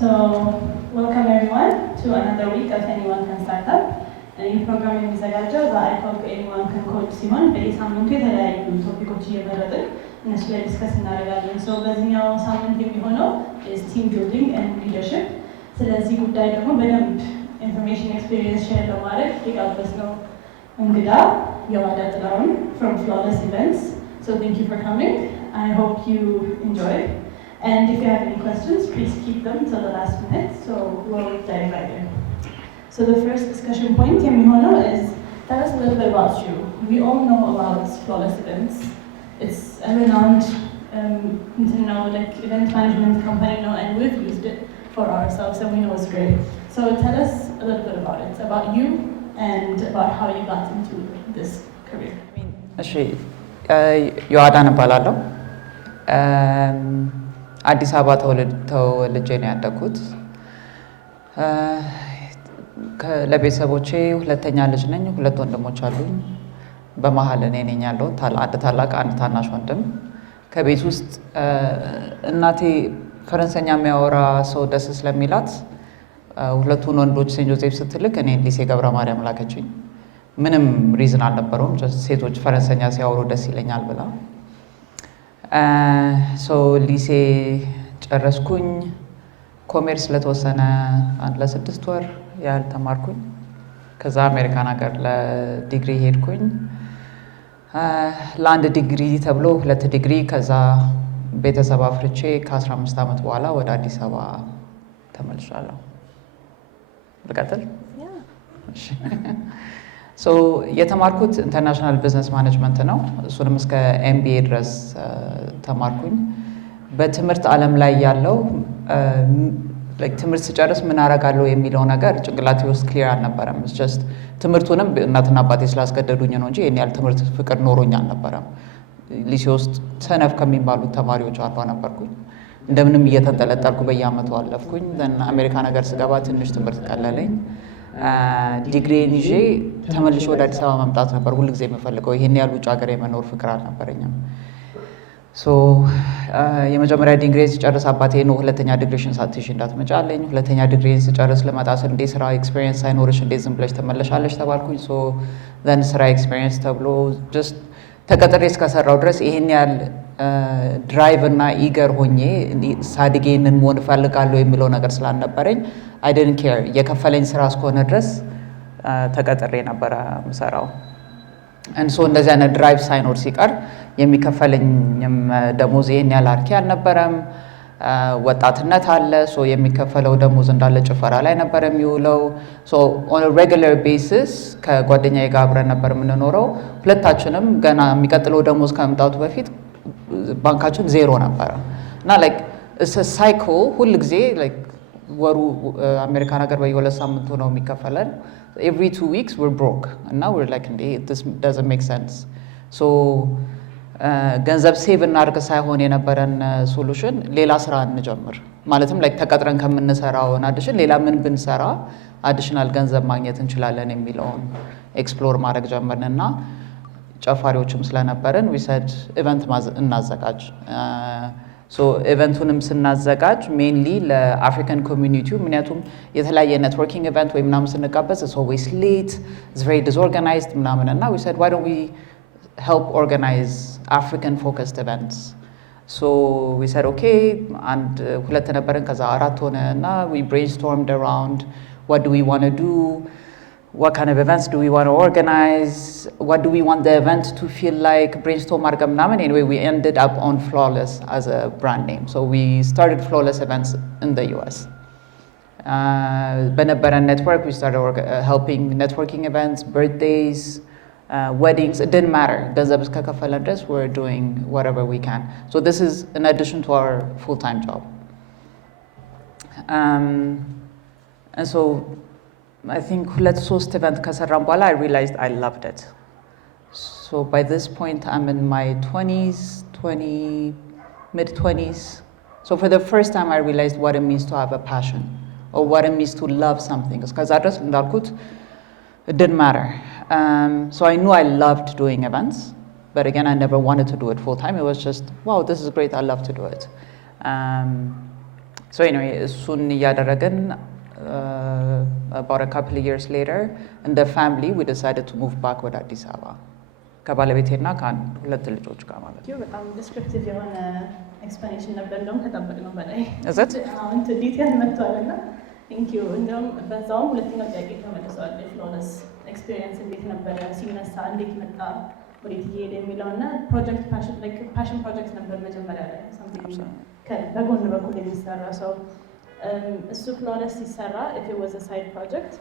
So, welcome everyone to another week of Anyone Can Start Up. ይህ ፕሮግራም የሚዘጋጀው በአይኮክ ኤኒዋን ካን ኮድ ሲሆን በየሳምንቱ የተለያዩ ቶፒኮች እየመረጥን እነሱ ላይ ዲስከስ እናደርጋለን። ሶ በዚህኛው ሳምንት የሚሆነው ቲም ቢልዲንግ ኤንድ ሊደርሽፕ። ስለዚህ ጉዳይ ደግሞ በደንብ ኢንፎርሜሽን ኤክስፒሪየንስ ሼር ለማድረግ የጋበዝነው እንግዳ Yoadan Tilahun from Flawless Events. So thank you for coming. I hope you enjoy. And if you have any questions, please keep them till the last minute. So we'll dive right in. So the first discussion point is tell us a little bit about you. We all know about Flawless Events. It's a renowned like event management company now, and we've used it for ourselves and we know it's great. So tell us a little bit about it, about you and about how you got into this career. እሺ ዮአዳን እባላለሁ። አዲስ አበባ ተወልጄ ነው ያደግኩት። ለቤተሰቦቼ ሁለተኛ ልጅ ነኝ። ሁለት ወንድሞች አሉኝ። በመሀል እኔ ነኝ ያለው አንድ ታላቅ አንድ ታናሽ ወንድም። ከቤት ውስጥ እናቴ ፈረንሰኛ የሚያወራ ሰው ደስ ስለሚላት ሁለቱን ወንዶች ሴንት ጆዜፍ ስትልክ እኔ ሊሴ ገብረ ማርያም ላከችኝ። ምንም ሪዝን አልነበረውም። ሴቶች ፈረንሰኛ ሲያወሩ ደስ ይለኛል ብላ ሊሴ ጨረስኩኝ። ኮሜርስ ለተወሰነ ለስድስት ወር ያህል ተማርኩኝ። ከዛ አሜሪካን ሀገር ለዲግሪ ሄድኩኝ። ለአንድ ዲግሪ ተብሎ ሁለት ዲግሪ። ከዛ ቤተሰብ አፍርቼ ከ15 ዓመት በኋላ ወደ አዲስ አበባ ተመልሻለሁ። ልቀጥል? የተማርኩት ኢንተርናሽናል ቢዝነስ ማኔጅመንት ነው። እሱንም እስከ ኤምቢኤ ድረስ ተማርኩኝ። በትምህርት ዓለም ላይ ያለው ትምህርት ስጨርስ ምን አደርጋለሁ የሚለው ነገር ጭንቅላቴ ውስጥ ክሊር አልነበረም። ጀስት ትምህርቱንም እናትና አባቴ ስላስገደዱኝ ነው እንጂ ይሄን ያህል ትምህርት ፍቅር ኖሮኝ አልነበረም። ሊሴ ውስጥ ሰነፍ ከሚባሉት ተማሪዎች አንዷ ነበርኩኝ። እንደምንም እየተንጠለጠልኩ በየአመቱ አለፍኩኝ። አሜሪካ ነገር ስገባ ትንሽ ትምህርት ቀለለኝ። ዲግሪን ይዤ ተመልሼ ወደ አዲስ አበባ መምጣት ነበር ሁልጊዜ የምፈልገው። ይሄን ያህል ውጭ ሀገር የመኖር ፍቅር አልነበረኝም። የመጀመሪያ ዲግሪን ስጨርስ አባቴ ነው ሁለተኛ ዲግሪሽን ሳትይዥ እንዳትመጪ አለኝ። ሁለተኛ ዲግሪን ስጨርስ ልመጣ ስል እንዴ ስራ ኤክስፒሪየንስ ሳይኖርሽ እንዴት ዝም ብለሽ ትመለሻለሽ ተባልኩኝ። ዘን ስራ ኤክስፒሪየንስ ተብሎ ጀስት ተቀጥሬ እስከሰራው ድረስ ይሄን ያህል ድራይቭ እና ኢገር ሆኜ ሳድጌ ይህንን መሆን እፈልጋለሁ የሚለው ነገር ስላልነበረኝ አይ ዲድንት ኬር። የከፈለኝ ስራ እስከሆነ ድረስ ተቀጥሬ ነበረ የምሰራው። እንደዚህ አይነት ድራይቭ ሳይኖር ሲቀር የሚከፈለኝም ደሞዝ ይሄን ያህል አርኪ አልነበረም። ወጣትነት አለ። የሚከፈለው ደሞዝ እንዳለ ጭፈራ ላይ ነበር የሚውለው። ኦን ሬጉላር ቤሲስ ከጓደኛዬ ጋር አብረን ነበር የምንኖረው። ሁለታችንም ገና የሚቀጥለው ደሞዝ ከመምጣቱ በፊት ባንካችን ዜሮ ነበረ እና ሳይክል ሁል ጊዜ ወሩ አሜሪካን ሀገር በየሁለት ሳምንቱ ነው የሚከፈለን። every 2 weeks we're broke እና we're like this doesn't make sense. ገንዘብ ሴቭ እናድርግ ሳይሆን የነበረን ሶሉሽን ሌላ ስራ እንጀምር። ማለትም ተቀጥረን ከምንሰራው አዲሽን ሌላ ምን ብንሰራ አዲሽናል ገንዘብ ማግኘት እንችላለን የሚለውን ኤክስፕሎር ማድረግ ጀመርንና ጨፋሪዎችም ስለነበረን we said ኢቨንት እናዘጋጅ። ኢቨንቱንም ስናዘጋጅ ሜንሊ ለአፍሪካን ኮሚኒቲው፣ ምክንያቱም የተለያየ ኔትወርኪንግ ኢቨንት ወይ ምናምን ስንጋበዝ it's always late, it's very disorganized ምናምን እና we said why don't we help organize African focused events. We said okay, and ሁለት ነበርን ከዛ አራት ሆነ እና we brainstormed around what do we want to do, what kind of events do we want to organize, what do we want the event to feel like, brainstorm አድርገን ምናምን. Anyway, we ended up on Flawless as a brand name. So we started Flawless Events in the US. በነበረን network we started helping networking events, birthdays, weddings. It didn't matter. ገንዘብ እስከከፈለን ድረስ we're doing whatever we can. So this is in addition to our full-time job. And so I think ሁለት ሶስት ኢቨንት ከሰራን በኋላ I realized I loved it. So by this point I'm in my 20s, mid-20s. So for the first time I realized what it means to have a passion or what it means to love something. እስከዛ ድረስ እንዳልኩት it didn't matter. So I knew I loved doing events, but again I never wanted to do it full time. It was just, wow, this is great, I love to do it. So anyway, እሱን እያደረግን about a couple of years later and the family we decided to move back ወደ አዲስ አበባ ከባለቤቴና ከአንድ ሁለት ልጆች ጋር ማለት ነው። በጣም ዲስክሪፕቲቭ የሆነ ኤክስፕላኔሽን ነበር እንደውም ከጠበቅነው በላይ እዛት አሁን ዲቴል መጥቷልና ቴንክ ዩ። እንደውም በዛውም ሁለተኛው ጥያቄ ተመልሰዋል። ፍሎለስ ኤክስፒሪየንስ እንዴት ነበረ ሲነሳ እንዴት መጣ ወዴት እየሄደ የሚለው እና ፕሮጀክት ፓሽን ፕሮጀክት ነበር መጀመሪያ ላይ በጎን በኩል የሚሰራ ሰው እሱ ፍሎለስ ሲሰራ if it was a side project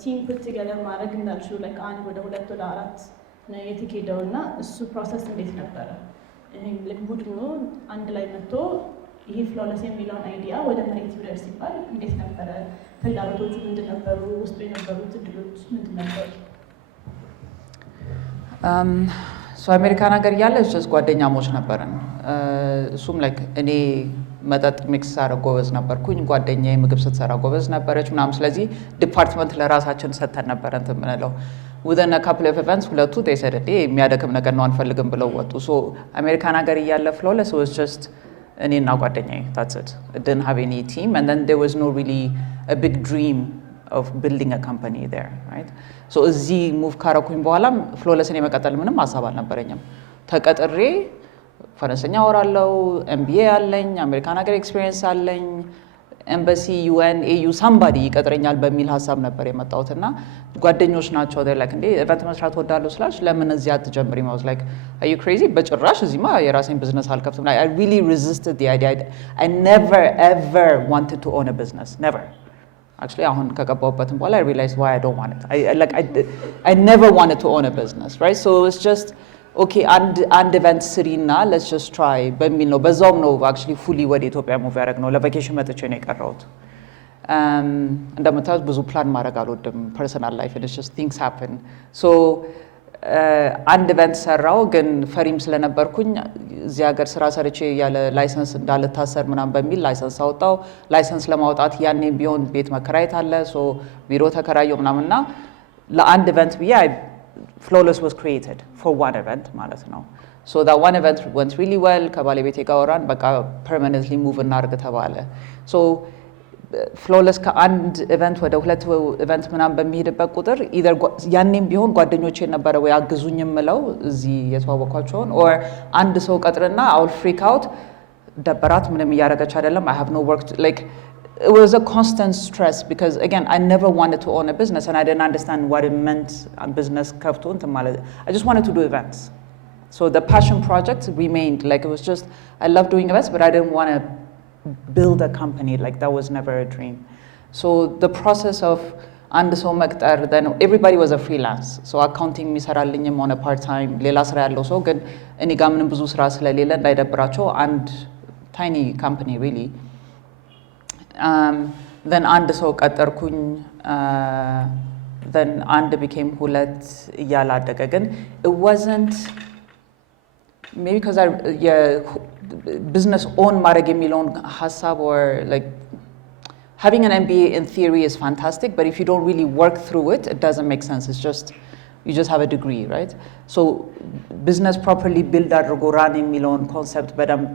ቲም put together ማድረግ እንዳልሽው አንድ ወደ ሁለት ወደ አራት ነው የተኬደው እና እሱ ፕሮሰስ እንዴት ነበረ? ቡድኑ አንድ ላይ መጥቶ ይሄ ፍሎለስ የሚለውን አይዲያ ወደ መሬት ይውረድ ሲባል እንዴት ነበረ? ተግዳሮቶቹ ምንድን ነበሩ? ውስጡ የነበሩት እድሎች ምንድን ነበሩ? አሜሪካን ሀገር እያለ ጓደኛሞች ነበርን። እሱም እኔ መጠጥ ሚክስ ሳደርግ ጎበዝ ነበርኩኝ፣ ጓደኛዬ ምግብ ስትሰራ ጎበዝ ነበረች ምናምን። ስለዚህ ዲፓርትመንት ለራሳችን ሰጥተን ነበረ እንትን የምንለው within a couple of events ሁለቱ ተሰደደ የሚያደክም ነገር ነው አንፈልግም ብለው ወጡ። አሜሪካን ሀገር እያለ ፍሎለስ was just እኔና ጓደኛዬ that's it. It didn't have any team and then there was no really a big dream of building a company there, right? እዚህ ሙቭ ካረኩኝ በኋላም ፍሎለስን የመቀጠል ምንም ሀሳብ አልነበረኝም። ተቀጥሬ ፈረንሰኛ አወራለሁ፣ ኤምቢኤ አለኝ፣ አሜሪካን ሀገር ኤክስፒሪየንስ አለኝ፣ ኤምባሲ ዩኤን ኤዩ ሳምባዲ ይቀጥረኛል በሚል ሀሳብ ነበር የመጣሁት እና ጓደኞች ናቸው እንዴ ኢቨንት መስራት ወዳለሁ ስላልሽ ለምን እዚህ አትጀምሪም? I was like are you crazy? በጭራሽ እዚህማ የራሴን ቢዝነስ አልከፍትም። I really resisted the idea. I never ever wanted to own a business, never. Actually አሁን ከገባሁበትም በኋላ I realized why I don't want it. I never wanted to own a business, right? So it's just okay አንድ ኢቨንት ስሪና let's just try በሚል ነው። በዛውም ነው actually fully ወደ ኢትዮጵያ ሙቭ ያደረግነው። ለቫኬሽን መጥቼ ነው የቀረሁት። እንደምታዩት ብዙ ፕላን ማድረግ አልወድም ፐርሰናል ላይፍ it's just things happen. So አንድ ኢቨንት ሰራው፣ ግን ፈሪም ስለነበርኩኝ እዚህ ሀገር ስራ ሰርቼ ያለ ላይሰንስ እንዳልታሰር ምናምን በሚል ላይሰንስ አወጣው። ላይሰንስ ለማውጣት ያኔ ቢሆን ቤት መከራየት አለ። ቢሮ ተከራየው ምናምንና ለአንድ ኢቨንት ብዬ Flawless was created for one event ማለት ነው። So that one event went really well. ከባለቤቴ ጋር ወራን በቃ permanently move እናርግ ተባለ። So Flawless ከአንድ ኢቨንት ወደ ሁለት ኢቨንት ምናምን በሚሄድበት ቁጥር either ያኔም ቢሆን ጓደኞቼ ነበረ ወይ አግዙኝ የምለው እዚህ የተዋወቅኳቸውን or አንድ ሰው ቀጥርና I will freak out ደበራት ምንም እያደረገች አይደለም I have no work it was a constant stress because again I never wanted to own a business and I didn't understand what it meant a business ከፍቶ እንትን ማለት I just wanted to do events. So the passion project remained it was just I love doing events but I didn't want to build a company that was never a dream. So the process of አንድ ሰው መቅጠር then everybody was a freelance. So accounting የሚሰራልኝም on a part time ሌላ ስራ ያለው ሰው ግን እኔ ጋር ምንም ብዙ ስራ ስለሌለ እንዳይደብራቸው አንድ tiny company really. Then አንድ ሰው ቀጠርኩኝ then አንድ became ሁለት እያላደገ ግን it wasn't maybe because business own ማድረግ የሚለውን ሀሳብ or having an MBA in theory is fantastic but if you don't really work through it doesn't make sense. It's just you just have a degree, right? So business properly build አድርጎ run የሚለውን concept በደንብ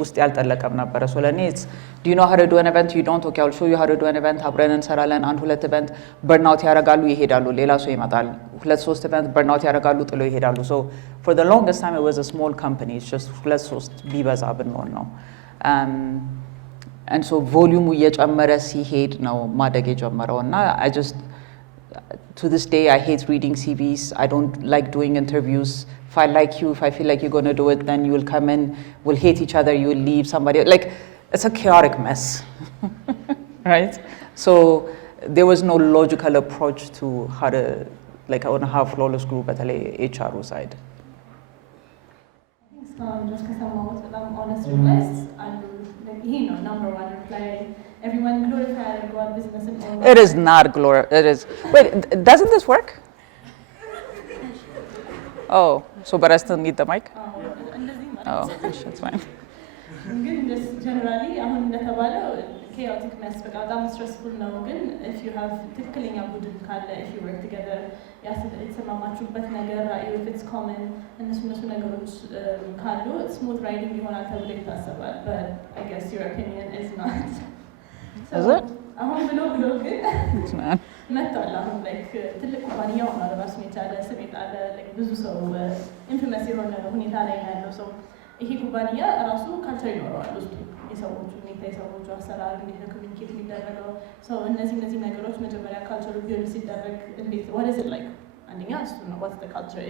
ውስጥ ያልጠለቀም ነበረ። So ለኔ it's do you know how to do an event? You don't? Okay, I'll show you how to do an event. አብረን እንሰራለን። አንድ ሁለት ኢቨንት በርናውት ያደርጋሉ ይሄዳሉ። ሌላ ሰው ይመጣል። ሁለት ሶስት ኢቨንት በርናውት ያደርጋሉ ጥሎ ይሄዳሉ። So for the longest time it was a small company. It's just ሁለት ሶስት ቢበዛ ብንሆን ነው። And so volume እየጨመረ ሲሄድ ነው ማደግ የጀመረው እና I just to this day I hate reading CVs. I don't like doing interviews. If I like you, if I feel like you're going to do it, then you will come in, we'll hate each other, you will leave somebody. It's a chaotic mess, right? So there was no logical approach to how to, on how Flawless grew, but HR side. Just because I'm honest with this, I'm number one reply. Everyone glorified and go on business and all that. It is not glorified. It is. Wait, doesn't this work? Oh, so but I still need the mic? እንደዚህ ማለት Oh, it's fine. ግን just generally አሁን እንደተባለው chaotic mess በቃ በጣም stressful ነው ግን if you have ትክክለኛ ቡድን ካለ if you work together የተሰማማችሁበት ነገር if it's common እነሱ ነገሮች ካሉ smooth riding ይሆናል ተብሎ ይታሰባል but I guess your opinion is not so አሁን ብሎ ግን መጥቷል አሁን like ትልቅ ኩባንያ ሆኗል ራሱን የቻለ ስም የጣለ ብዙ ሰው ኢንፍሉዌንስ የሆነ ሁኔታ ላይ ያለው ሰው ይሄ ኩባንያ ራሱ ካልቸር ይኖረዋል ውስጡ የሰዎቹ ሁኔታ የሰዎቹ አሰራር እንዴት ነው ኮሚኒኬት የሚደረገው ሰው እነዚህ ነገሮች መጀመሪያ ካልቸሩ ቢሆን ሲደረግ እንዴት what is it like አንደኛ እሱ ነው what's the culture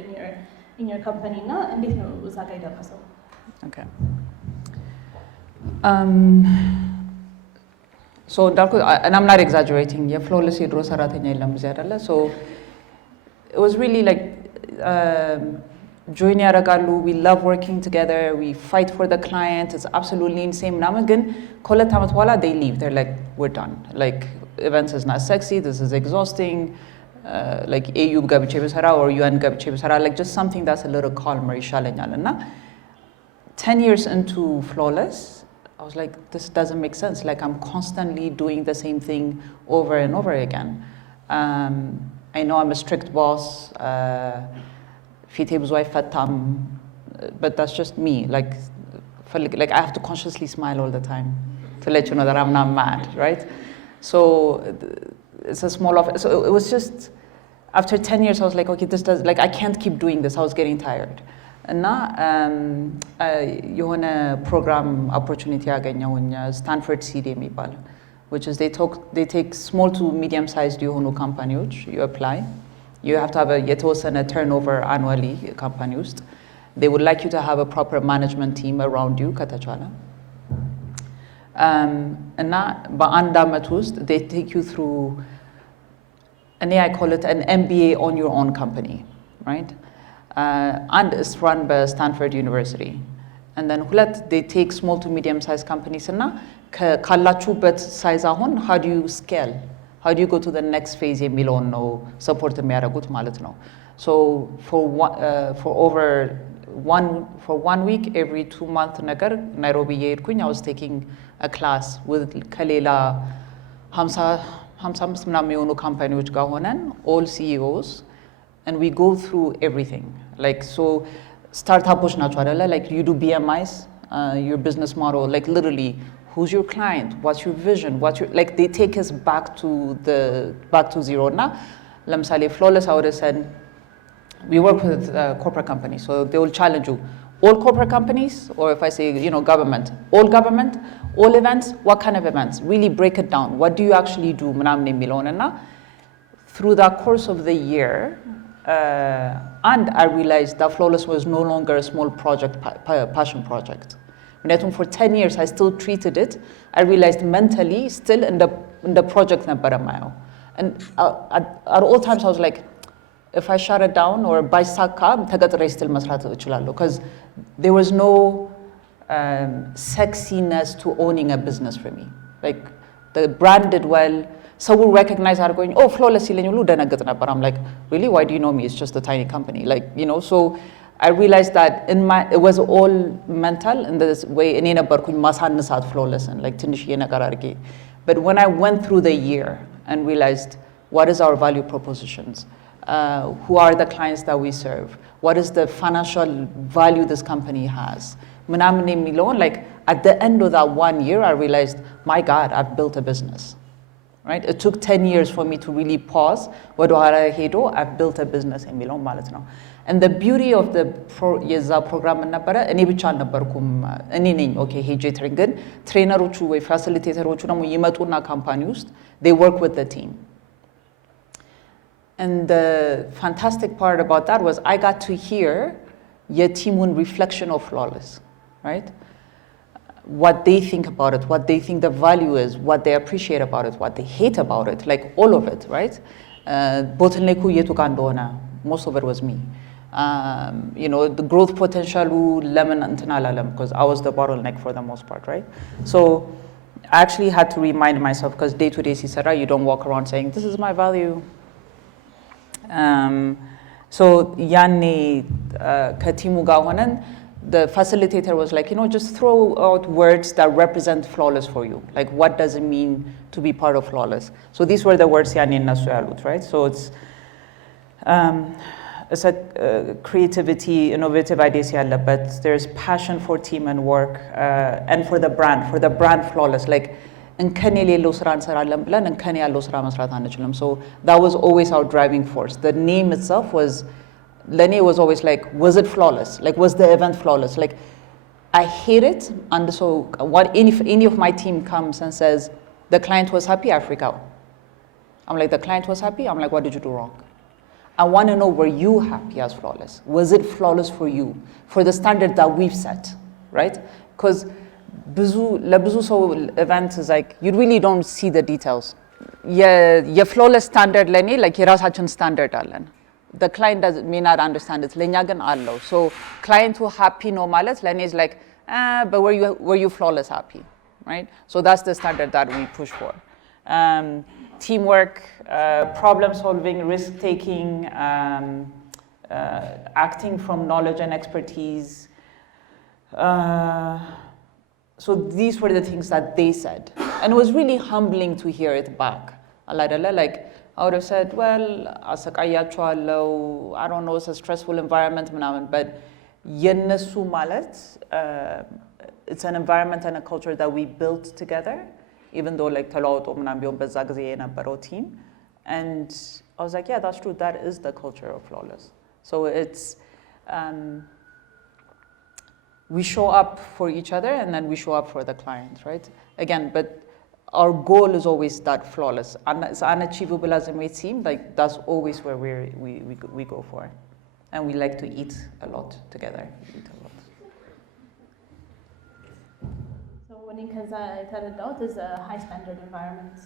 in your company እና እንዴት ነው እዛ ጋር የደረሰው okay so and I'm not exaggerating የፍሎለስ የድሮ ሰራተኛ የለም እዚህ አይደለ so it was really like join ያደርጋሉ we love working together we fight for the client it's absolutely insane ምናምን ግን ከሁለት ዓመት በኋላ they leave they're like we're done like events is not sexy this is exhausting like AU ገብቼ ብሰራ or UN ገብቼ ብሰራ like just something that's a little calmer ይሻለኛል እና 10 years into Flawless I was like this doesn't make sense like I'm constantly doing the same thing over and over again I know I'm a strict boss ፊቴ ብዙ አይፈታም but that's just me like I have to consciously smile all the time to let you know that I'm not mad right so it's a small office so it was just after 10 years I was like okay this does like I can't keep doing this I was getting tired እና የሆነ ፕሮግራም opportunity ያገኘሁኝ ስታንፈርድ ሲድ የሚባል which is they take small to medium sized የሆኑ ካምፓኒዎች you apply you have to have a የተወሰነ turnover annually company ውስጥ they would like you to have a proper management team around you ከተቻለ እና በአንድ ዓመት ውስጥ they take you through and I call it an MBA on your own company right and it's run by Stanford University and then ሁለት they take small to medium sized companies እና ካላችሁበት ሳይዝ አሁን how do you scale how do you go to the next phase የሚለውን ነው support የሚያደርጉት ማለት ነው so for over one week every 2 month ነገር ናይሮቢ እየሄድኩኝ I was taking a class with ከሌላ 55 ምናምን የሆኑ ካምፓኒዎች ጋር ሆነን all CEOs and we go through everything like so startups ናቸው አይደለ like you do BMIs your business model like literally who's your client what's your vision what's your like they take us back to zero na ለምሳሌ flawless I would have said we work with corporate companies so they will challenge you all corporate companies or if I say government all events what kind of events really break it down what do you actually do ምናምን የሚለውን እና through the course of the year and I realized that Flawless was no longer a small project, passion project. For 10 years, I still treated it. I realized mentally, still in the project, and at all times, I was like, if I shut it down or buy Saka, because there was no sexiness to owning a business for me. Like, the brand did well. So we recognize how going, oh, Flawless but I'm like, really? Why do you know me? It's just a tiny company. Like, so I realized that it was all mental in this way. Flawless and like but when I went through the year and realized what is our value propositions, who are the clients that we serve, what is the financial value this company has, like at the end of that 1 year, I realized, my God, I've built a business. Right? It took 10 years for me to really pause. I've built a business in Milan Malatno. And the beauty of the program okay, trainer facilitator they work with the team. And the fantastic part about that was I got to hear your team reflection of Flawless, right? What they think about it, what they think the value is, what they appreciate about it, what they hate about it, like all of it, right? Most of it was me. The growth potential, because I was the bottleneck for the most part, right? So I actually had to remind myself, because day to day, Sisara, you don't walk around saying, this is my value. So, Yanni, Katimu Gawanan, the facilitator was like, just throw out words that represent flawless for you. Like, what does it mean to be part of flawless? So these were the words yani nasu yalut, right? So it's a creativity, innovative ideas but there's passion for team and work and for the brand flawless. Like, እንከን የሌለው ስራ እንሰራለን ብለን እንከን ያለው ስራ መስራት አንችልም. So that was always our driving force. The name itself was, Lene was always like, was it flawless? Like, was the event flawless? Like, I hate it. And so if any of my team comes and says, the client was happy, I freak out. I'm like, the client was happy? I'm like, what did you do wrong? I want to know, were you happy as flawless? Was it flawless for you? For the standard that we've set, right? Because ለብዙ ሰው event is like, you really don't see the details. የፍሎለስ ስታንዳርድ ለእኔ like የራሳችን ስታንዳርድ አለን. The client may not understand it. ለእኛ ግን አለው. So client who happy ነው ማለት ለእኔ is like, but were you flawless happy, right? So that's the standard that we push for. Teamwork, problem solving, risk taking, acting from knowledge and expertise. So these were the things that they said. And it was really humbling to hear it back. Like, I would have said, well, I don't know, it's a stressful environment, but የነሱ ማለት it's an environment and a culture that we built together, even though like ተለዋውጦ ምናምን ቢሆን በዛ ጊዜ የነበረው team. And I was like, yeah, that's true. That is the culture of flawless. So it's we show up for each other and then we show up for the client, right? Again, but our goal is always that flawless. It's unachievable as it may seem, like that's always where we go for. And we like to eat a lot together. So when you የተረዳሁት is a high standard environment.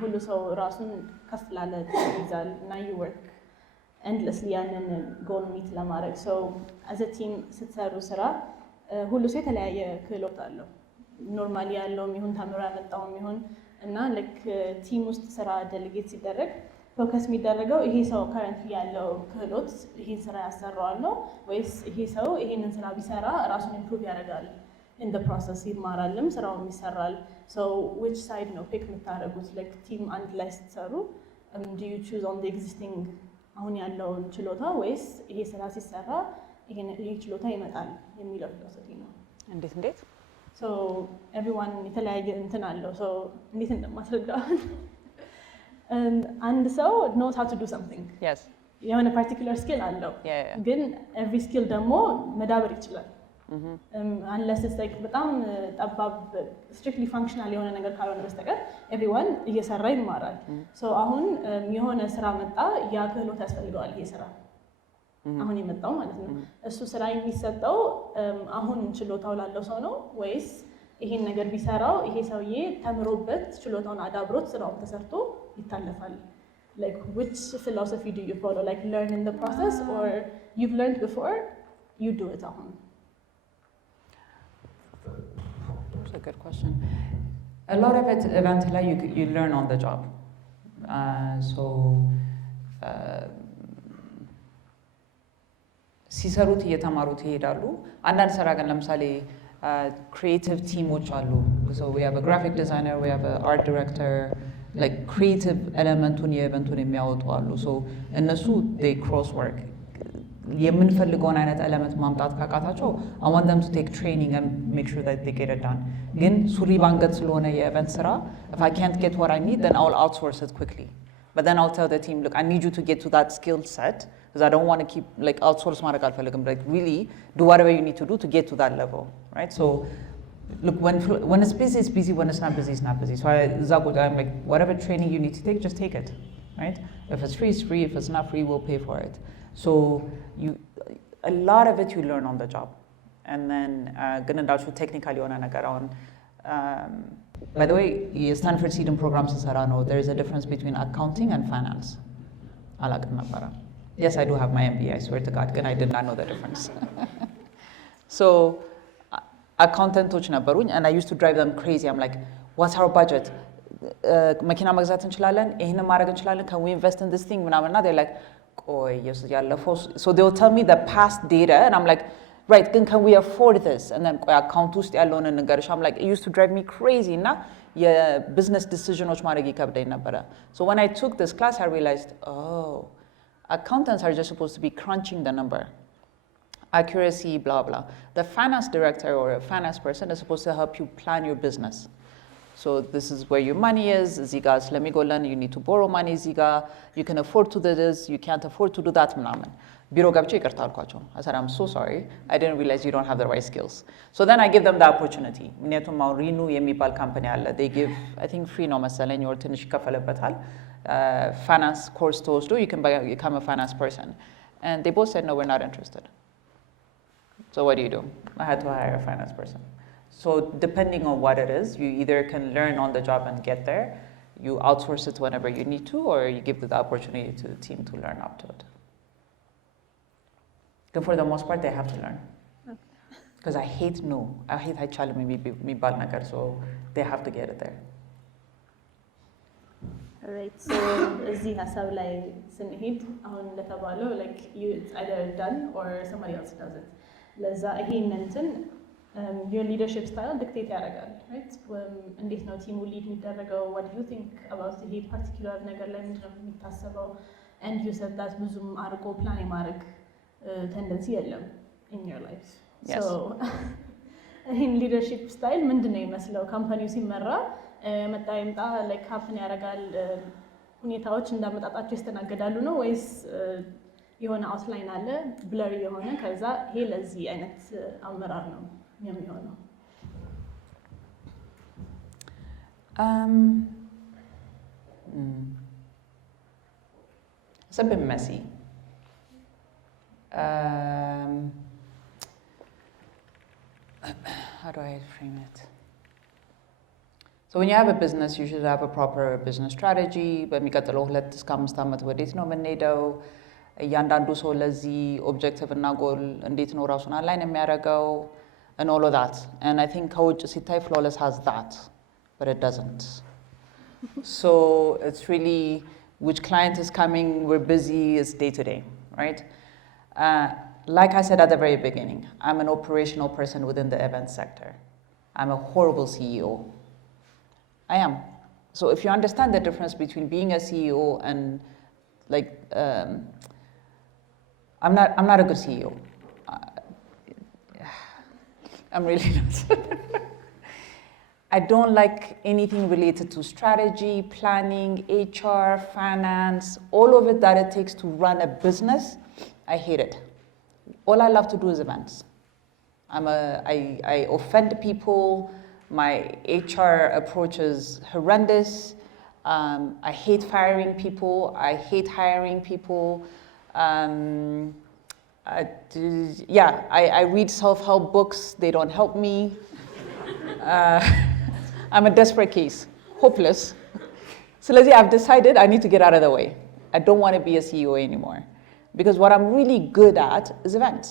ሁሉ ሰው ራሱን ከፍ ላለ ይዛል እና you work endlessly ያንን goal meet ለማድረግ. So as a team ስትሰሩ ስራ ሁሉ ሰው የተለያየ ክህሎት አለው. ኖርማሊ ያለውም ይሁን ተምሮ ያመጣውም ይሁን እና ልክ ቲም ውስጥ ስራ ዴሊጌት ሲደረግ ፎከስ የሚደረገው ይሄ ሰው ከረንትሊ ያለው ክህሎት ይሄን ስራ ያሰራዋል ነው ወይስ ይሄ ሰው ይሄንን ስራ ቢሰራ ራሱን ኢምፕሩቭ ያደርጋል in the process ይማራልም ስራውም ይሰራል. So which side ነው ፒክ የምታደርጉት? like ቲም አንድ ላይ ስትሰሩ do you choose on the existing አሁን ያለውን ችሎታ ወይስ ይሄ ስራ ሲሰራ ይሄ ችሎታ ይመጣል የሚለው ፊሎሶፊ ነው? እንዴት so everyone የተለያየ እንትን አለው. so እንዴት እንደማስረዳው አንድ ሰው knows how to do something. yes የሆነ particular skill አለው. ግን every skill ደግሞ መዳበር ይችላል. unless it's like በጣም ጠባብ strictly functional የሆነ ነገር ካልሆነ በስተቀር everyone እየሰራ ይማራል. so አሁን የሆነ ስራ መጣ ያ ክህሎት ያስፈልገዋል ይሄ ስራ አሁን የመጣው ማለት ነው። እሱ ስራ የሚሰጠው አሁን ችሎታው ላለው ሰው ነው ወይስ ይሄን ነገር ቢሰራው ይሄ ሰውዬ ተምሮበት ችሎታውን አዳብሮት ስራው ተሰርቶ ይታለፋል? like which philosophy do you follow? like learn in the process or you've learned before you do it አሁን? That's a good question. A lot of it eventually you learn on the job. ሲሰሩት እየተማሩት ይሄዳሉ። አንዳንድ ስራ ግን ለምሳሌ creative ቲሞች አሉ. so we have a graphic designer, we have an art director, like creative elemenቱን የኢቨንቱን የሚያወጡ አሉ. so እነሱ they cross work የምንፈልገውን አይነት ኤሌመንት ማምጣት ካቃታቸው I want them to take training and make sure that they get it done. ግን ሱሪ ባንገት ስለሆነ የኢቨንት ስራ if I can't get what I need then I'll outsource it quickly. But then I'll tell the team, look, I need you to get to that skill set because I don't want to keep like outsource ማድረግ አልፈልግም. like really do whatever you need to do to get to that level, right? So look, when it's busy it's busy, when it's not busy it's not busy. So I'm like, whatever training you need to take, just take it, right? If it's free it's free, if it's not free we'll pay for it. So a lot of it you learn on the job. And then ግን እንዳልሽው ቴክኒካል የሆነ ነገር አሁን by the way የስታንፈርድ ሲድን ፕሮግራም ስሰራ ነው there is a difference between accounting and finance አላውቅም ነበረ. yes I do have my MBA, I swear to God, ግን I did not know the difference. so አካውንተንቶች ነበሩኝ and I used to drive them crazy. I'm like, what's our budget? መኪና መግዛት እንችላለን፣ ይሄንን ማድረግ እንችላለን, can we invest in this thing ምናምን እና they're like, ቆይ ያለፈው, so they'll tell me the past data and I'm like, right, can we afford this? And then account ውስጥ ያለውን እንገርሽ. I'm like, it used to drive me crazy. እና የbusiness decisions ማድረግ ይከብደኝ ነበረ. So when I took this class, I realized, oh, accountants are just supposed to be crunching the number. Accuracy, blah, blah. The finance director or a finance person is supposed to help you plan your business. So this is where your money is. Ziga, let me go learn. You need to borrow money. Ziga, you can afford to do this. You can't afford to do that. Biro gabche ikarta alquacho. I said, I'm so sorry. I didn't realize you don't have the right skills. So then I give them the opportunity. Minetu Maurinu yemipal company alla. They give, I think, free no masalan or tinish kafalabatal. Finance course tools do. You can become a finance person. And they both said, no, we're not interested. So what do? I had to hire a finance person. So depending on what it is, you either can learn on the job and get there, you outsource it whenever you need to, or you give the opportunity to the team to learn up to it. And for the most part, they have to learn. Because I hate no. I hate high challenge me balnagar, so they have to get it there. Alright, so እዚህ ሀሳብ ላይ ስንሄድ አሁን እንደተባለው like you it's either done or somebody else does it. ለዛ ይሄን እንትን your leadership style dictate ያደርጋል, right? እንዴት ነው ቲሙ ሊድ የሚደረገው? what do you think about ይሄ particular ነገር ላይ ምንድነው የሚታሰበው? and you said that ብዙም አርቆ ፕላን የማድረግ tendency የለም in your life. Yes. so ይሄን leadership style ምንድነው የሚመስለው? ካምፓኒው ሲመራ መጣ ይምጣ like happen ያደርጋል ሁኔታዎች እንዳመጣጣቸው ይስተናገዳሉ ነው ወይስ የሆነ አውትላይን አለ ብለር የሆነ ከዛ ይሄ ለዚህ አይነት አመራር ነው የሚሆነው? It's a bit messy. How do I frame it? So when you have a business, you should have a proper business strategy. በሚቀጥለው 2 እስከ 5 ዓመት ወዴት ነው የምንሄደው? እያንዳንዱ ሰው ለዚህ ኦብጀክቲቭ እና ጎል እንዴት ነው ራሱን አላይን የሚያደርገው? And all of that. And I think ከውጭ ሲታይ flawless has that, but it doesn't. So it's really which client is coming, we're busy, it's day to day, right? Like I said at the very beginning, I'm an operational person within the event sector. I'm a horrible CEO. I am. So if you understand the difference between being a CEO and like, I'm not a good CEO. I'm really not. I don't like anything related to strategy, planning, HR, finance, all of it that it takes to run a business. I hate it. All I love to do is events. I offend people. My HR approach is horrendous. I hate firing people. I hate hiring people. I read self-help books. They don't help me. I'm a desperate case, hopeless. So I've decided I need to get out of the way. I don't want to be a CEO anymore. Because what I'm really good at is events.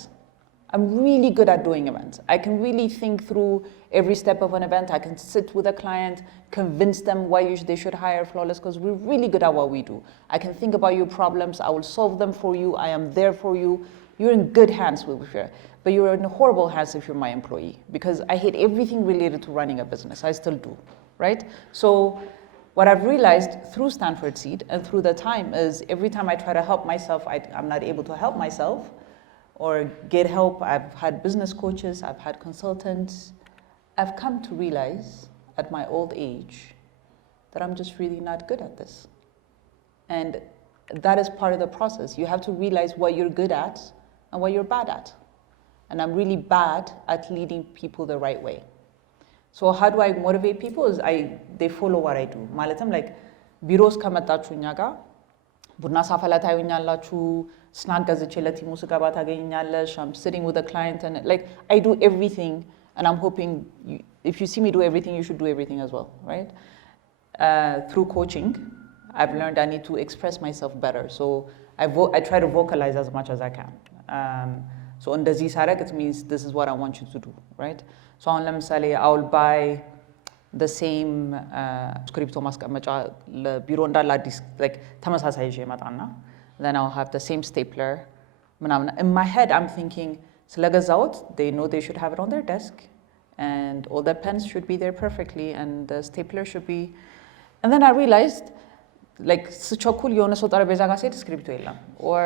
I'm really good at doing events. I can really think through every step of an event. I can sit with a client, convince them why they should hire Flawless, because we're really good at what we do. I can think about your problems. I will solve them for you. I am there for you. You're in good hands with me, but you're in horrible hands if you're my employee, because I hate everything related to running a business. I still do, right? So what I've realized through Stanford Seed and through the time is every time I try to help myself, I'm not able to help myself or get help. I've had business coaches, I've had consultants. I've come to realize at my old age that I'm just really not good at this. And that is part of the process. You have to realize what you're good at and what you're bad at. And I'm really bad at leading people the right way. So how do I motivate people? Is they follow what I do. ማለትም like ቢሮስ ከመጣችሁ እኛ ጋር ቡና ሳፈላ ታዩኛላችሁ፣ ስናክ ገዝቼ ለቲሙ ስገባ ታገኛለሽ። I'm sitting with a client and like I do everything, and I'm hoping if you see me do everything, you should do everything as well, right? Through coaching, I've learned I need to express myself better. So I try to vocalize as much as I can. So እንደዚህ ሳረግ it means this is what I want you to do, right? So አሁን ለምሳሌ I will buy the same ስክሪፕቶ ማስቀመጫ ለቢሮ እንዳለ አዲስ like ተመሳሳይ ይዤ እመጣና then I'll have the same stapler ምናምን. In my head I'm thinking ስለገዛሁት they know they should have it on their desk and all the pens should be there perfectly and the stapler should be and then I realized like ስቸኩል የሆነ ሰው ጠረጴዛ ጋር ሲሄድ ስክሪፕቱ የለም or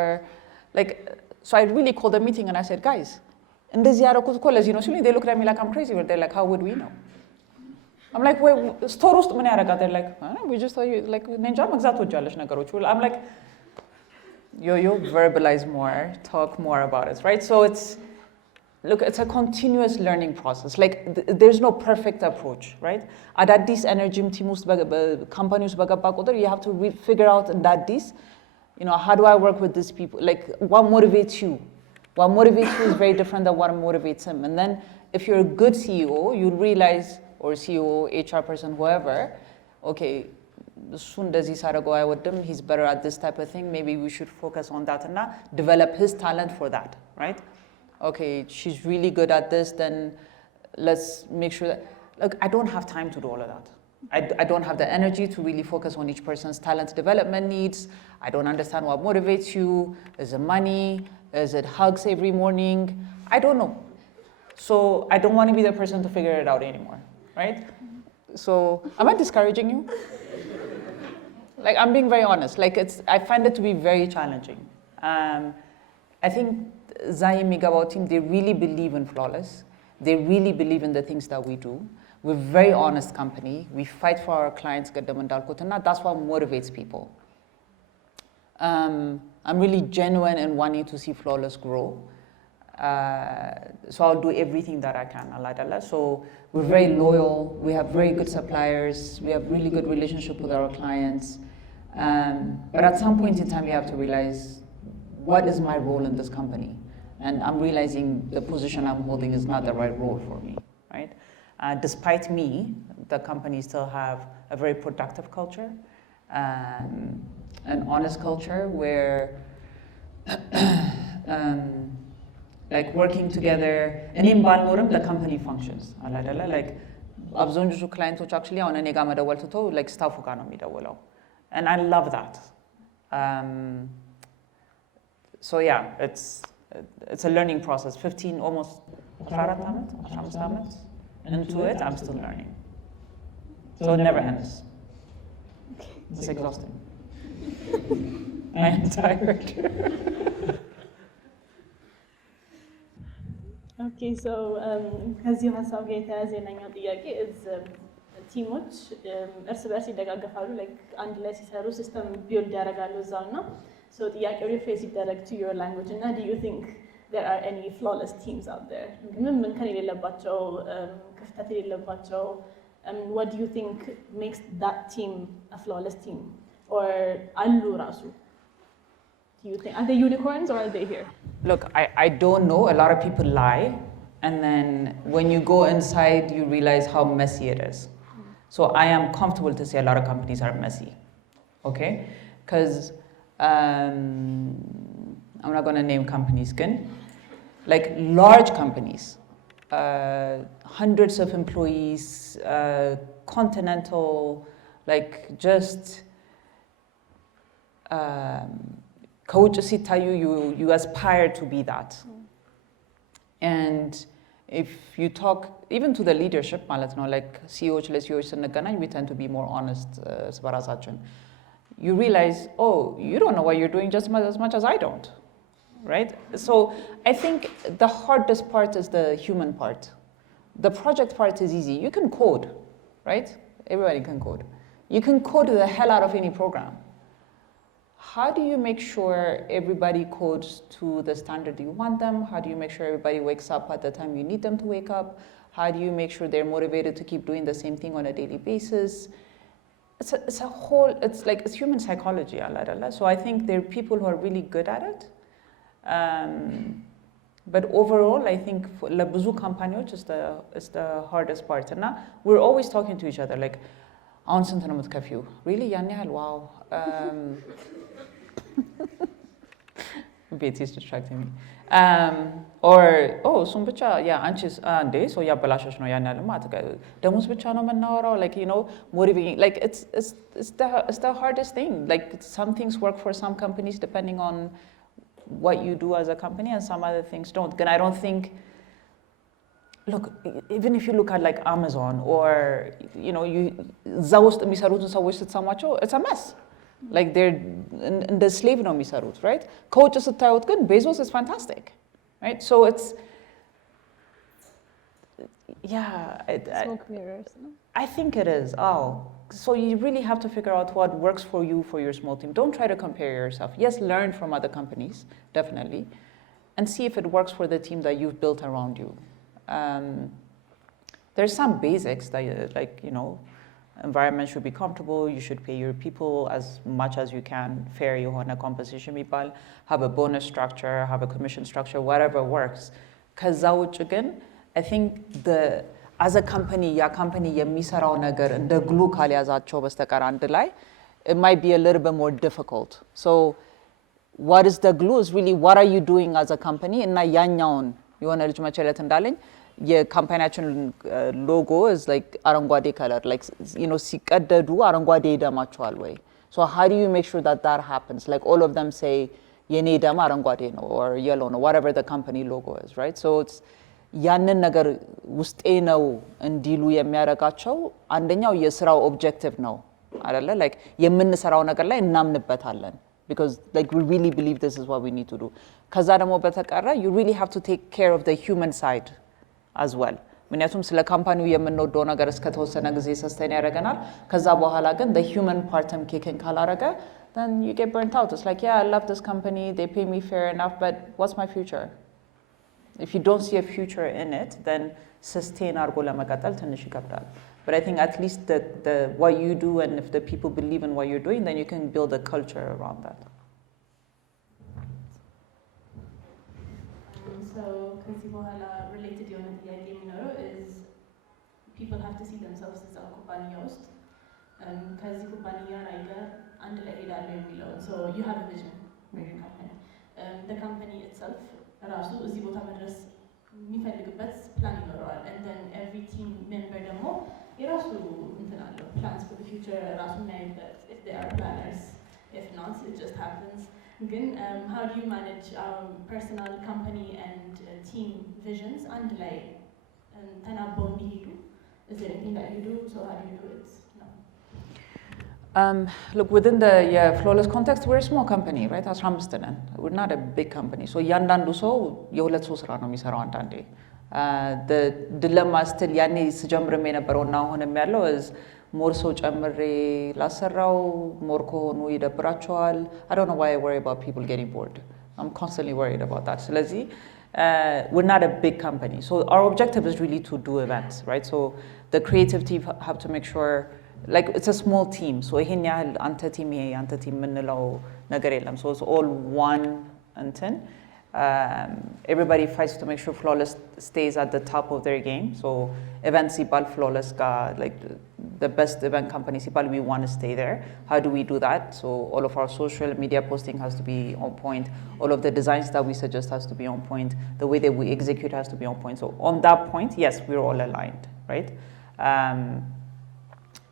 like so I really called a meeting and I said guys እንደዚህ ያደረኩት እኮ ለዚህ ነው ሲሉኝ they looked at me like I'm crazy but they're like how would we know I'm like wait store ውስጥ ምን ያደርጋል they're like we just thought you like እንጃ መግዛት ወጃለሽ ነገሮች I'm like you verbalize more talk more about it right so look it's a continuous learning process like there's no perfect approach right አዳዲስ ኤነርጂም ቲም ውስጥ company ውስጥ በገባ ቁጥር you have to figure out አዳዲስ you know how do I work with these people like what motivates you is very different than what motivates him and then if you're a good CEO you realize or CEO HR person whoever okay እሱ እንደዚህ ሳደርገው አይወድም he's better at this type of thing maybe we should focus on that and develop his talent for that right okay she's really good at this then let's make sure that look I don't have time to do all of that I don't have the energy to really focus on each person's talent development needs I don't understand what motivates you is it money is it hugs every morning I don't know so I don't want to be the person to figure it out anymore right so am I discouraging you like I'm being very honest like I find it to be very challenging I think Zai Migawao team they really believe in flawless they really believe in the things that we do we're a very honest company we fight for our clients that's what motivates people I'm really genuine in wanting to see flawless grow so I'll do everything that I can so we're very loyal we have very good suppliers we have really good relationship with our clients but at some point in time you have to realize what is my role in this company and I'm realizing the position I'm holding is not the right role for me right despite me the company still have a very productive culture an honest culture where like working together እኔም ባልኖርም the company functions አይደለ like አብዛኞቹ ክላይንቶች actually አሁን እኔ ጋር መደወል ትቶ like ስታፉ ጋር ነው የሚደውለው and I love that so yeah it's a learning process 15 almost 14 ዓመት 15 ዓመት into it I'm still learning so it never ends it's exhausting I am tired okay so ከዚህ ሀሳብ ጋር የተያያዘ የኛው ጥያቄ ቲሞች እርስ በርስ ይደጋገፋሉ like አንድ ላይ ሲሰሩ ሲስተም ቢልድ ያደርጋሉ እዛው እና so ጥያቄው ሪፍሬስ ይደረግ to your language እና do you think there are any flawless teams out there ምን ከን የሌለባቸው ክፍተት የሌለባቸው what do you think makes that team a flawless team or አሉ ራሱ do you think are they unicorns or are they here look I don't know a lot of people lie and then when you go inside you realize how messy it is so I am comfortable to say a lot of companies are messy okay because I'm not going to name companies again like large companies hundreds of employees continental like just ከውጭ ሲታዩ you aspire to be that and if you talk even to the leadership ማለት ነው like CEOዎች ለCEOዎች ስንገናኝ we tend to be more honest በራሳችን you realize oh you don't know what you're doing just as much as I don't right so I think the hardest part is the human part the project part is easy you can code right everybody can code you can code the hell out of any program how do you make sure everybody codes to the standard you want them? How do you make sure everybody wakes up at the time you need them to wake up? How do you make sure they're motivated to keep doing the same thing on a daily basis? It's a whole, it's human psychology. So I think there are people who are really good at it. But overall, I think for ብዙ ካምፓኒዎች is the hardest part. And now we're always talking to each other like, አሁን ስንት ነው የምትከፊው? Really? ያን ያህል? Wow. Betty is distracting me. Or እሱም ብቻ ያ አንቺስ እንዴ ሰው ያበላሸሽ ነው ያን ያህልማ ደሞዝ ብቻ ነው የምናወራው like you know motivating like it's the hardest thing like some things work for some companies depending on what you do as a company and some other things don't. And I don't think, look, even if you look at like Amazon or, you know, እዛ ውስጥ የሚሰሩትን ሰዎች ስትሰማቸው it's a mess. Like they're in the slave ነው የሚሰሩት, right? ከውጭ ስታዩት ግን Bezos is fantastic, right? So it's, yeah. Smoke mirrors, no? I think it is. Oh, so you really have to figure out what works for you for your small team. Don't try to compare yourself. Yes, learn from other companies, definitely, and see if it works for the team that you've built around you. There's some basics that, like, you know, environment should be comfortable. You should pay your people as much as you can. Fair, you want a compensation people. Have a bonus structure. Have a commission structure. Whatever works. Because again, I think as a company, ያ company የሚሰራው ነገር እንደ ግሉ ካልያዛቸው በስተቀር አንድ ላይ it might be a little bit more difficult. So what is the glue is really what are you doing as a company እና ያኛውን የሆነ ልጅ መቸለት እንዳለኝ የካምፓኒያችን ሎጎ is like አረንጓዴ color, like, you know, ሲቀደዱ አረንጓዴ ይደማቸዋል ወይ? So how do you make sure that that happens? Like all of them say የኔ ደም አረንጓዴ ነው or yellow ነው, whatever the company logo is, right? So it's ያንን ነገር ውስጤ ነው እንዲሉ የሚያደርጋቸው አንደኛው የስራው ኦብጀክቲቭ ነው አይደለ? like የምንሰራው ነገር ላይ እናምንበታለን because like we really believe this is what we need to do. ከዛ ደግሞ በተቀረ you really have to take care of the human side as well. ምክንያቱም ስለ ካምፓኒው የምንወደው ነገር እስከተወሰነ ጊዜ ሰስቴን ያደርገናል። ከዛ በኋላ ግን the human partም ኬክን ካላረገ then you get burnt out. It's like, yeah, I love this company, they pay me fair enough, but what's my future? If you don't see a future in it, then sustain አድርጎ ለመቀጠል ትንሽ ይከብዳል. But I think at least the what you do and if the people believe in what you're doing, then you can build a culture around that. So ከዚህ በኋላ related የሆነ ጥያቄ የሚኖረው is people have to see themselves እዛ ኩባንያ ውስጥ ከዚህ ኩባንያ ላይ ጋር አንድ ላይ ሄዳለሁ የሚለውን so you have a vision for your company. The company itself ራሱ እዚህ ቦታ መድረስ የሚፈልግበት ፕላን ይኖረዋል and then every team member ደግሞ የራሱ እንትን አለው plans for the future ራሱ የሚያዩበት if they are planners, if not it just happens. ግን how do you manage personal company and team visions አንድ ላይ ተናበው እንዲሄዱ? Is there anything that you do? So how do you do it? Look, within the flawless context, we're a small company, right? 15 ነን. We're not a big company. So እያንዳንዱ ሰው የሁለት ሰው ስራ ነው የሚሰራው አንዳንዴ. The dilemma still ያኔ ስጀምርም የነበረውና አሁንም ያለው is more ሰው ጨምሬ ላሰራው more ከሆኑ ይደብራቸዋል. I don't know why I worry about people getting bored. I'm constantly worried about that. ስለዚህ we're not a big company. So our objective is really to do events, right? So the creative team have to make sure, like it's a small team, so ይሄን ያህል አንተ ቲም ይሄ አንተ ቲም የምንለው ነገር የለም. So it's all one እንትን everybody fights to make sure flawless stays at the top of their game. So event ሲባል flawless ጋር like the best event company ሲባል we want to stay there. How do we do that? So all of our social media posting has to be on point. All of the designs that we suggest has to be on point. The way that we execute has to be on point. So on that point, yes, we're all aligned, right?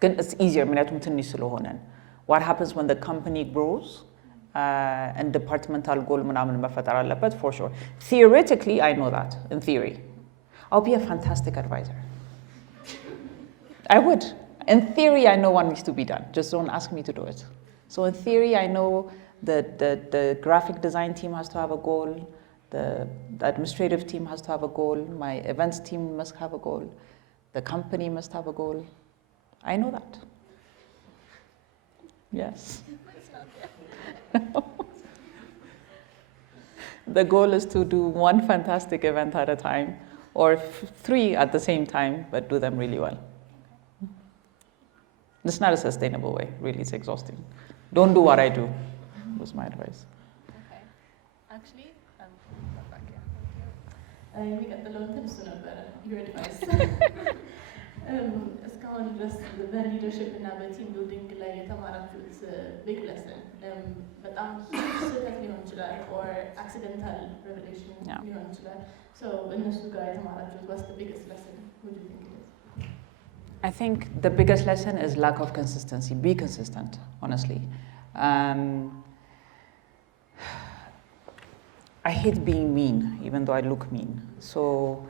ግን it's easier ምክንያቱም ትንሽ ስለሆነን. What happens when the company grows and departmental goal ምናምን መፈጠር አለበት? For sure. Theoretically, I know that, in theory. I'll be a fantastic advisor. I would. In theory, I know what needs to be done. Just don't ask me to do it. So in theory, I know that the graphic design team has to have a goal. The administrative team has to have a goal. My events team must have a goal. The company must have a goal. I know that. Yes. The goal is to do one fantastic event at a time, or 3 at the same time, but do them really well. It's not a sustainable way, really, it's exhausting. Don't do what I do, was my advice. Okay. Actually, back here. የሚቀጥለው እንትን እሱ ነበረ your advice. እስካሁን ድረስ በሊደርሽፕ እና በቲም ቢልዲንግ ላይ የተማራችሁት ቢግ ለሰን በጣም ስህተት ሊሆን ይችላል or accidental revelation ሊሆን ይችላል. So እነሱ ጋር የተማራችሁት what's the biggest lesson? What do you think it is? I think the biggest lesson is lack of consistency. Be consistent, honestly. I hate being mean, even though I look mean. So,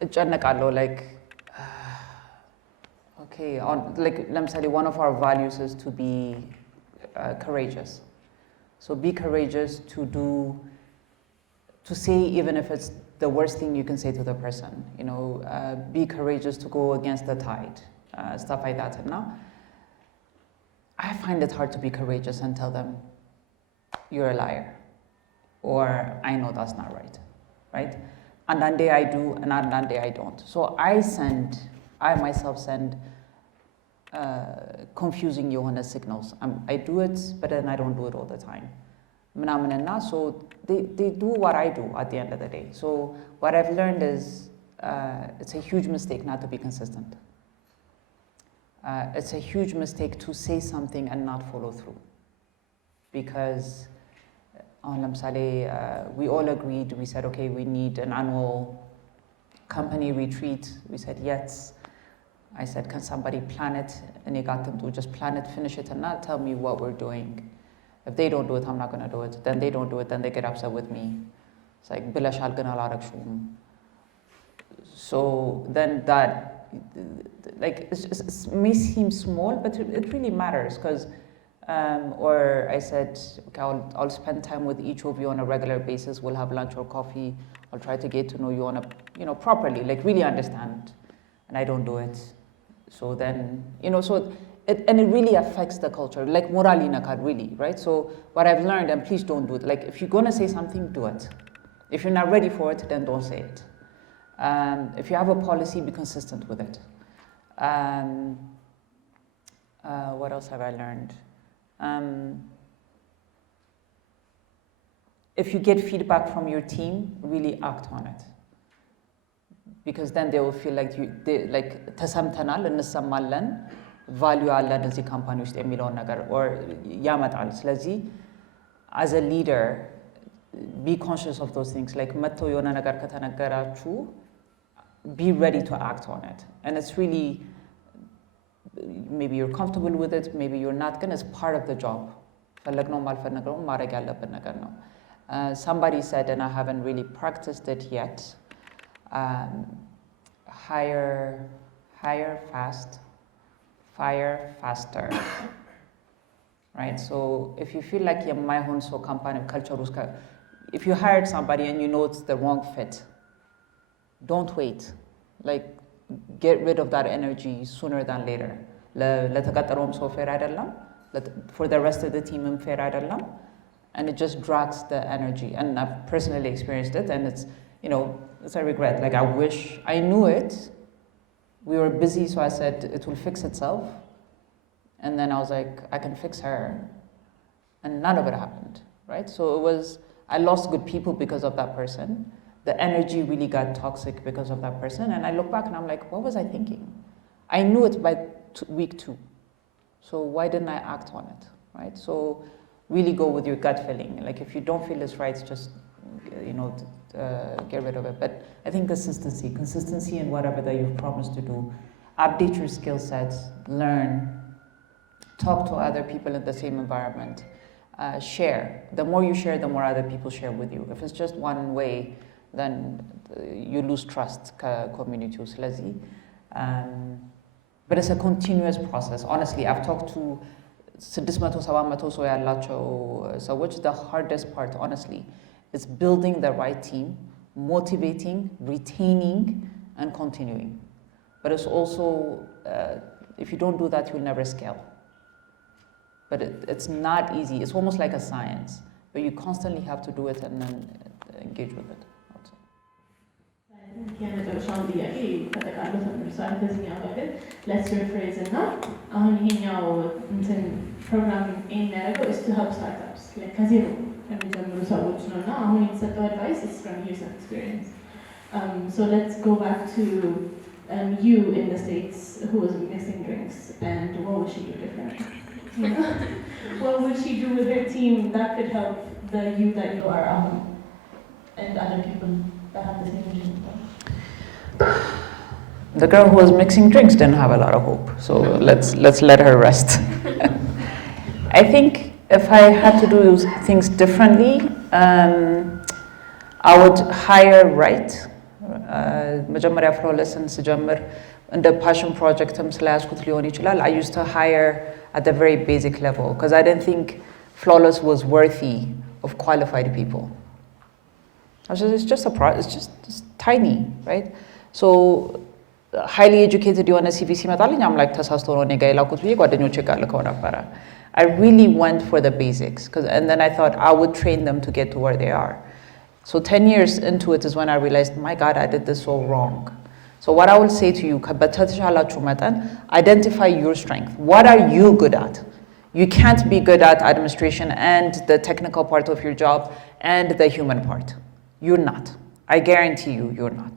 like, okay, let me say, one of our values is to be courageous. So be courageous to say, even if it's the worst thing you can say to the person, be courageous to go against the tide, stuff like that. And now, I find it hard to be courageous and tell them, you're a liar, or I know that's not right? And one day I do, and one day I don't. So I myself send confusing Yohana signals. I do it, but then I don't do it all the time. So they do what I do at the end of the day. So what I've learned is it's a huge mistake not to be consistent. It's a huge mistake to say something and not follow through. Because we all agreed, we said, okay, we need an annual company retreat. We said yes. I said, can somebody plan it? And they got them to just plan it, finish it, and not tell me what we're doing. If they don't do it, I'm not going to do it. Then they don't do it, then they get upset with me. It's like, so then that, like, it may seem small, but it really matters, because, or I said, okay, I'll spend time with each of you on a regular basis. We'll have lunch or coffee. I'll try to get to know you on a, properly, like really understand. And I don't do it. So then, it really affects the culture, like morally nakad, really, right? So what I've learned, and please don't do it, like if you're gonna say something, do it. If you're not ready for it, then don't say it. If you have a policy, be consistent with it. What else have I learned? If you get feedback from your team, really act on it. Because then they will feel like ተሰምተናል እንሰማለን ቫልዩ አለን እዚህ ካምፓኒ ውስጥ የሚለውን ነገር or ያመጣል። ስለዚህ as a leader be conscious of those things. Like መጥቶ የሆነ ነገር ከተነገራችሁ be ready to act on it. And it's really, maybe you're comfortable with it, maybe you're not, ግን it's part of the job. ፈለግነውም አልፈለግነውም ማድረግ ያለብን ነገር ነው። Somebody said, and I haven't really practiced it yet, hire fast, fire faster. Right? So if you feel like you're my own so company culture, if you hired somebody and you know it's the wrong fit, don't wait. Like, get rid of that energy sooner than later. ለተቀጠረውም ሰው fair አይደለም, for the rest of the team fair አይደለም, and it just drags the energy. And I've personally experienced it, and it's, it's a regret. Like, I wish I knew it. We were busy, so I said it will fix itself. And then I was like, I can fix her. And none of it happened, right? So I lost good people because of that person. The energy really got toxic because of that person. And I look back and I'm like, what was I thinking? I knew it by week 2. So why didn't I act on it, right? So really go with your gut feeling. Like, if you don't feel it's right, just, get rid of it. But I think consistency in whatever that you've promised to do. Update your skill sets, learn, talk to other people in the same environment, share. The more you share, the more other people share with you. If it's just one way, then you lose trust community. But it's a continuous process. Honestly, I've talked to 600-700 ሰው ያላቸው ሰዎች. The hardest part, honestly, is building the right team, motivating, retaining, and continuing. But it's also, if you don't do that, you'll never scale. But it's not easy. It's almost like a science, but you constantly have to do it and then engage with it. የመጨረሻውን ጥያቄ ተጠቃሎ ተመልሷል። በዚህኛው በፊት let's rephrase እና አሁን ይሄኛው ፕሮግራም የሚያደርገው is to help startups ከዜሮ የሚጀምሩ ሰዎች ነው እና አሁን የተሰጠው advice is from years of experience. So let's go back to you in the States who was mixing drinks, and what would she do differently? What would she do with her team that could help the you that you are and other people that have the same vision? The girl who was mixing drinks didn't have a lot of hope, so let's let her rest. I think if I had to do things differently, I would hire right. መጀመሪያ ፍሎለስን ስጀምር እንደ ፓሽን ፕሮጀክትም ስለያዝኩት ሊሆን ይችላል. I used to hire at the very basic level because I didn't think flawless was worthy of qualified people. It's just it's tiny, right? So highly educated የሆነ CV ሲመጣልኝ I'm like ተሳስቶ ነው እኔ ጋር የላኩት ብዬ ጓደኞቼ ጋር ልከው ነበረ. I really went for the basics and then I thought I would train them to get to where they are. So 10 years into it is when I realized, my God, I did this so wrong. So what I will say to you, identify your strength. What are you good at? You can't be good at administration and the technical part of your job and the human part. You're not. I guarantee you, you're not.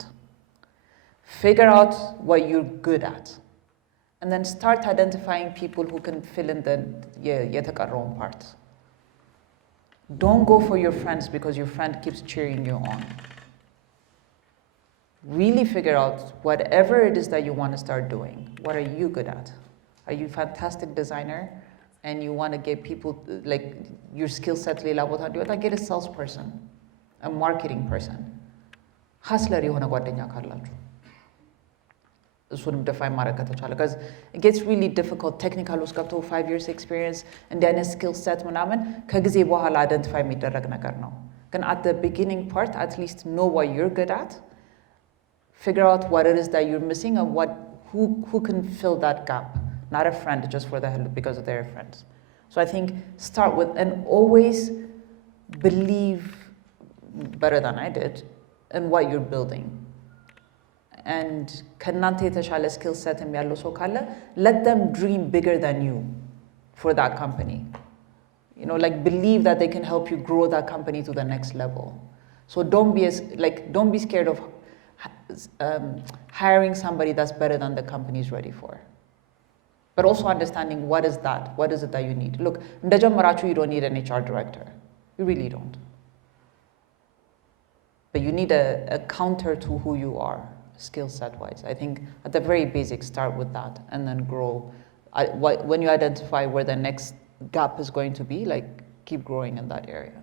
Figure out what you're good at. And then start identifying people who can fill in the wrong part. Don't go for your friends because your friend keeps cheering you on. Really figure out whatever it is that you want to start doing. What are you good at? Are you a fantastic designer and you want to get people, like your skill set, get a salesperson, a marketing person. Hustler የሆነ ጓደኛ ካላችሁ እሱንም define ማድረግ ከተቻለ because it gets really difficult technical ውስጥ ገብቶ 5 years experience እንዲህ አይነት skill set ምናምን ከጊዜ በኋላ identify የሚደረግ ነገር ነው ግን at the beginning part at least know what you're good at, figure out what it is that you're missing and who can fill that gap, not a friend just for the hell because they're friends. So I think start with and always believe better than I did in what you're building. And ከእናንተ የተሻለ skill set ያለው ሰው ካለ let them dream bigger than you for that company. You know, like believe that they can help you grow that company to the next level. So don't be scared of hiring somebody that's better than the company is ready for. But also understanding what is it that you need. Look, እንደጀመራችሁ you don't need an HR director. You really don't. But you need a counter to who you are. Skill set wise, I think at the very basic start with that and then grow. When you identify where the next gap is going to be, like keep growing in that area.